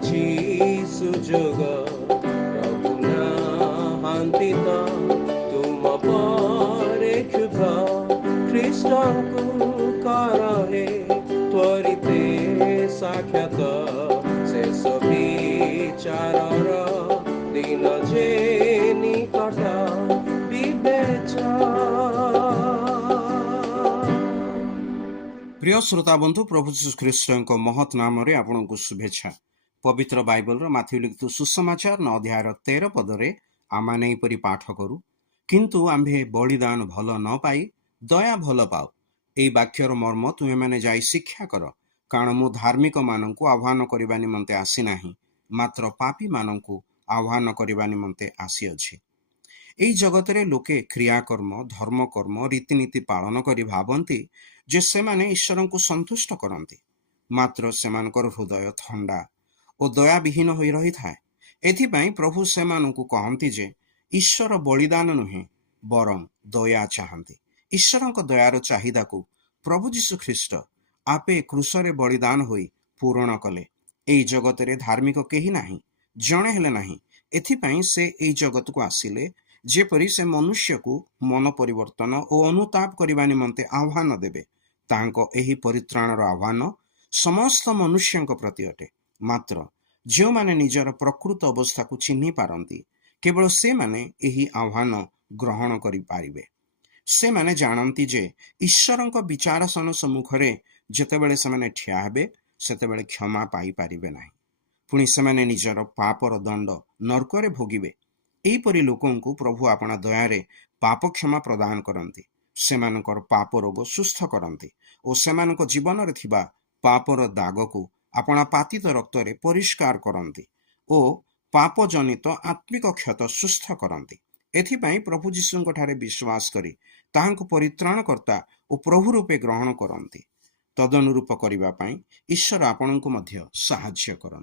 ମିଳିଛି ସୁଯୋଗ, ପ୍ରଭୁ ନାହାନ୍ତି ତ ତୁମ ପରେ କ୍ଷୁଧ, ଖ୍ରୀଷ୍ଟଙ୍କୁ କର ହେ ତ୍ୱରିତେ ସାକ୍ଷାତ, ଶେଷ ବିଚାରର ଦିନ ଯେ ନିକଟ ବିବେଚ। প্রিয় শ্ରୋତା ବନ୍ଧୁ, ପ୍ରଭୁ ଯୀଶୁ ଖ୍ରୀଷ୍ଟଙ୍କ ମହତ୍ ନାମରେ ଆପଣଙ୍କୁ ଶୁଭେଚ୍ଛା। ପବିତ୍ର ବାଇବଲର ମାଥିଉ ଲିଖିତ ସୁସମାଚାର 9 ଅଧ୍ୟାୟର 13 ପଦରେ ଆମମାନେ ଏହିପରି ପାଠ କରୁ, କିନ୍ତୁ ଆମ୍ଭେ ବଳିଦାନ ଭଲ ନ ପାଇ ଦୟା ଭଲ ପାଉ। ଏହି ବାକ୍ୟର ମର୍ମ ତୁମେମାନେ ଯାଇ ଶିକ୍ଷା କର, କାରଣ ମୁଁ ଧାର୍ମିକମାନଙ୍କୁ ଆହ୍ୱାନ କରିବା ନିମନ୍ତେ ଆସିନାହିଁ, ମାତ୍ର ପାପୀମାନଙ୍କୁ ଆହ୍ୱାନ କରିବା ନିମନ୍ତେ ଆସିଅଛି। ଏହି ଜଗତରେ ଲୋକେ କ୍ରିୟାକର୍ମ, ଧର୍ମକର୍ମ, ରୀତିନୀତି ପାଳନ କରି ଭାବନ୍ତି ଯେ ସେମାନେ ଈଶ୍ୱରଙ୍କୁ ସନ୍ତୁଷ୍ଟ କରନ୍ତି, ମାତ୍ର ସେମାନଙ୍କର ହୃଦୟ ଥଣ୍ଡା ଓ ଦୟାବିହୀନ ହୋଇ ରହିଥାଏ। ଏଥିପାଇଁ ପ୍ରଭୁ ସେମାନଙ୍କୁ କହନ୍ତି ଯେ ଈଶ୍ୱର ବଳିଦାନ ନୁହେଁ, ବରଂ ଦୟା ଚାହାନ୍ତି। ଈଶ୍ୱରଙ୍କ ଦୟାର ଚାହିଦାକୁ ପ୍ରଭୁ ଯୀଶୁ ଖ୍ରୀଷ୍ଟ ଆପେ କ୍ରୁଶରେ ବଳିଦାନ ହୋଇ ପୂରଣ କଲେ। ଏହି ଜଗତରେ ଧାର୍ମିକ କେହି ନାହିଁ, ଜଣେ ହେଲେ ନାହିଁ। ଏଥିପାଇଁ ସେ ଏହି ଜଗତକୁ ଆସିଲେ, ଯେପରି ସେ ମନୁଷ୍ୟକୁ ମନ ପରିବର୍ତ୍ତନ ଓ ଅନୁତାପ କରିବା ନିମନ୍ତେ ଆହ୍ୱାନ ଦେବେ। ତାଙ୍କ ଏହି ପରିତ୍ରାଣର ଆହ୍ୱାନ ସମସ୍ତ ମନୁଷ୍ୟଙ୍କ ପ୍ରତି ଅଟେ, ମାତ୍ର ଯେଉଁମାନେ ନିଜର ପ୍ରକୃତ ଅବସ୍ଥାକୁ ଚିହ୍ନି ପାରନ୍ତି, କେବଳ ସେମାନେ ଏହି ଆହ୍ୱାନ ଗ୍ରହଣ କରିପାରିବେ। ସେମାନେ ଜାଣନ୍ତି ଯେ ଈଶ୍ୱରଙ୍କ ବିଚାରାସନ ସମ୍ମୁଖରେ ଯେତେବେଳେ ସେମାନେ ଠିଆ ହେବେ, ସେତେବେଳେ କ୍ଷମା ପାଇପାରିବେ ନାହିଁ। ପୁଣି ସେମାନେ ନିଜର ପାପର ଦଣ୍ଡ ନର୍କରେ ଭୋଗିବେ। ଏହିପରି ଲୋକଙ୍କୁ ପ୍ରଭୁ ଆପଣା ଦୟାରେ ପାପ କ୍ଷମା ପ୍ରଦାନ କରନ୍ତି, ସେମାନଙ୍କର ପାପ ରୋଗ ସୁସ୍ଥ କରନ୍ତି ଓ ସେମାନଙ୍କ ଜୀବନରେ ଥିବା ପାପର ଦାଗକୁ ଆପଣା ପାତିତ ରକ୍ତରେ ପରିଷ୍କାର କରନ୍ତି ଓ ପାପ ଜନିତ ଆତ୍ମିକ କ୍ଷତ ସୁସ୍ଥ କରନ୍ତି। ଏଥିପାଇଁ ପ୍ରଭୁ ଯୀଶୁଙ୍କ ଠାରେ ବିଶ୍ୱାସ କରି ତାହାଙ୍କୁ ପରିତ୍ରାଣକର୍ତ୍ତା ଓ ପ୍ରଭୁ ରୂପେ ଗ୍ରହଣ କରନ୍ତି। ତଦନୁରୂପ କରିବା ପାଇଁ ଈଶ୍ୱର ଆପଣଙ୍କୁ ମଧ୍ୟ ସାହାଯ୍ୟ କରନ୍ତି।